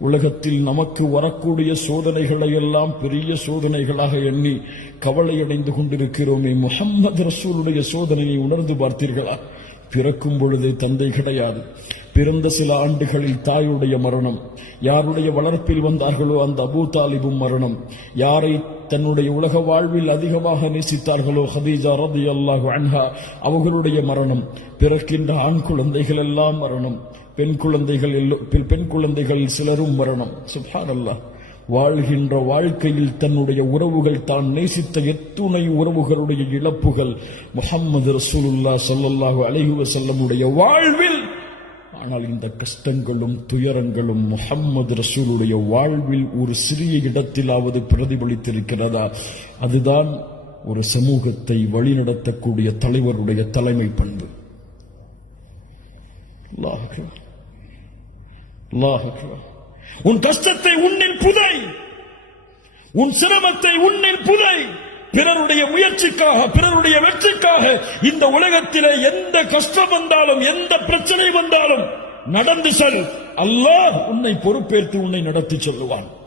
உலகத்தில் நமக்கு வரக்கூடிய சோதனைகளை எல்லாம் பெரிய சோதனைகளாக எண்ணி கவலையடைந்து கொண்டிருக்கிறோமே. முஹம்மது ரசூலுடைய சோதனையை உணர்ந்து பார்த்தீர்களா? பிறக்கும் பொழுது தந்தை கிடையாது. பிறந்த சில ஆண்டுகளில் தாயுடைய மரணம். யாருடைய வளர்ப்பில் வந்தார்களோ அந்த அபூ தாலிபும் மரணம். யாரை தன்னுடைய உலக வாழ்வில் அதிகமாக நேசித்தார்களோ ஹதீஜா ரதி அல்லாஹு அன்ஹா அவர்களுடைய மரணம். பிறக்கின்ற ஆண் குழந்தைகள் எல்லாம் மரணம். பெண் குழந்தைகள் எல்லோ- பெண் பெண் குழந்தைகள் சிலரும் மரணம். சுபான் அல்லாஹ் வாழ்கின்ற வாழ்க்கையில் தன்னுடைய உறவுகள் தான் நேசித்த எத்துணை உறவுகளுடைய இழப்புகள். முகம்மது ரசூலுல்லா ஸல்லல்லாஹு அலைஹுவ செல்லமுடைய வாழ்வில். ஆனால் இந்த கஷ்டங்களும் துயரங்களும் முகம்மது ரசூலுடைய வாழ்வில் ஒரு சிறிய இடத்திலாவது பிரதிபலித்திருக்கிறதா? அதுதான் ஒரு சமூகத்தை வழிநடத்தக்கூடிய தலைவருடைய தலைமை பண்பு. அல்லாஹ் அல்லாஹ் உன் கஷ்டத்தை உன்னில் புதை. உன் சிரமத்தை உன்னில் புதை. பிறருடைய முயற்சிக்காக பிறருடைய வெற்றிக்காக இந்த உலகத்திலே எந்த கஷ்டம் வந்தாலும் எந்த பிரச்சனை வந்தாலும் நடந்து செல். அல்லாஹ் உன்னை பொறுப்பேற்று உன்னை நடத்தி சொல்லுவான்.